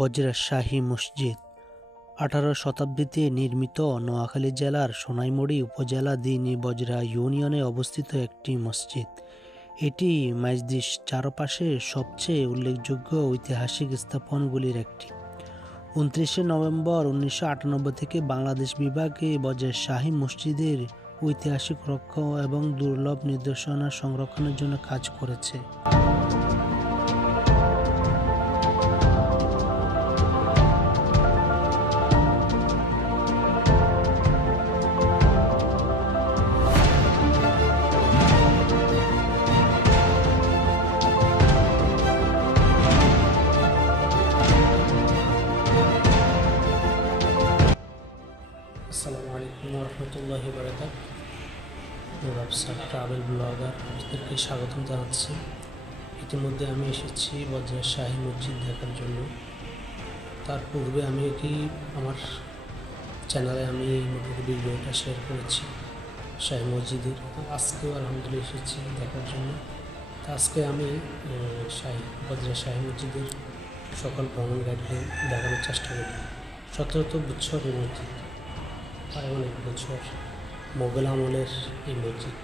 বজরা শাহী মসজিদ 18 শতাব্দীতে নির্মিত নোয়াখালী জেলার সোনাইমুড়ি উপজেলা দিনী বজরা ইউনিয়নে অবস্থিত একটি মসজিদ। এটি মাইজদির চারপাশে সবচেয়ে উল্লেখযোগ্য ঐতিহাসিক স্থাপনগুলির একটি। 29 নভেম্বর 1998 থেকে বাংলাদেশ বিভাগে বজরা শাহী মসজিদের ঐতিহাসিক রক্ষা এবং দুর্লভ নিদর্শনা সংরক্ষণের জন্য কাজ করেছে। আসসালামু আলাইকুম ওয়া রাহমাতুল্লাহি ওয়া বারাকাতুহু। রাফসার ট্রাভেল ব্লগার আপনাদেরকে স্বাগতম জানাচ্ছি। ইতিমধ্যে আমি এসেছি বজরা শাহী মসজিদ দেখার জন্য। তার পূর্বে আমি আমার চ্যানেলে আমি মোটামুটি ভিডিওটা শেয়ার করেছি শাহী মসজিদের। আজকেও আলহামদুলিল্লাহ এসেছি দেখার জন্য। তো আজকে আমি বজরা শাহী মসজিদের সকল ভ্রমণ গাইডলাইন দেখানোর চেষ্টা করি। 17 বছরের মসজিদ, প্রায় অনেক বছর মোগল আমলের এই মসজিদ।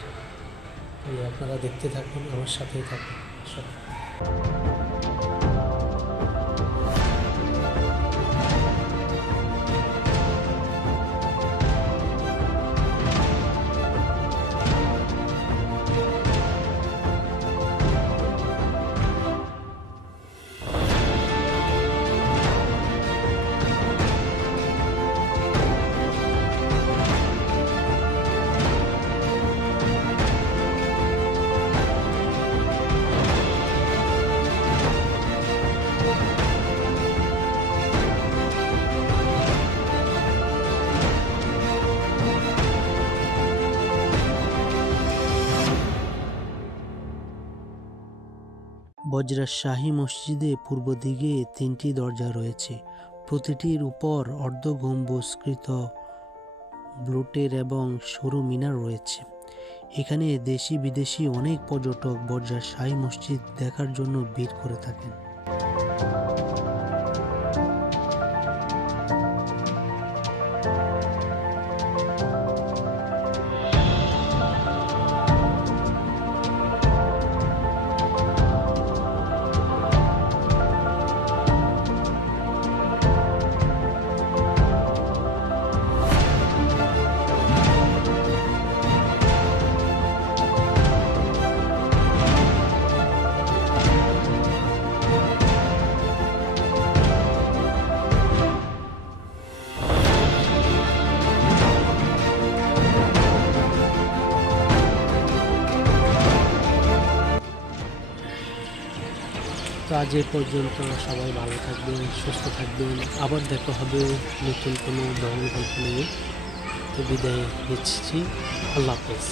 আপনারা দেখতে থাকুন, আমার সাথেই থাকুন। বজরা শাহী মসজিদে পূর্ব দিকে 3টি দরজা রয়েছে। প্রতিটির উপর অর্ধ গম্বুজকৃত ব্লুটের এবং সরু মিনার রয়েছে। এখানে দেশি বিদেশি অনেক পর্যটক বজরা শাহী মসজিদ দেখার জন্য ভিড় করে থাকেন। তো আজ এ পর্যন্ত, সবাই ভালো থাকবেন, সুস্থ থাকবেন। আবার দেখা হবে নতুন কোনো ভ্রমণ গল্প নিয়ে। তো বিদায় নিচ্ছি, আল্লাহ হাফেজ।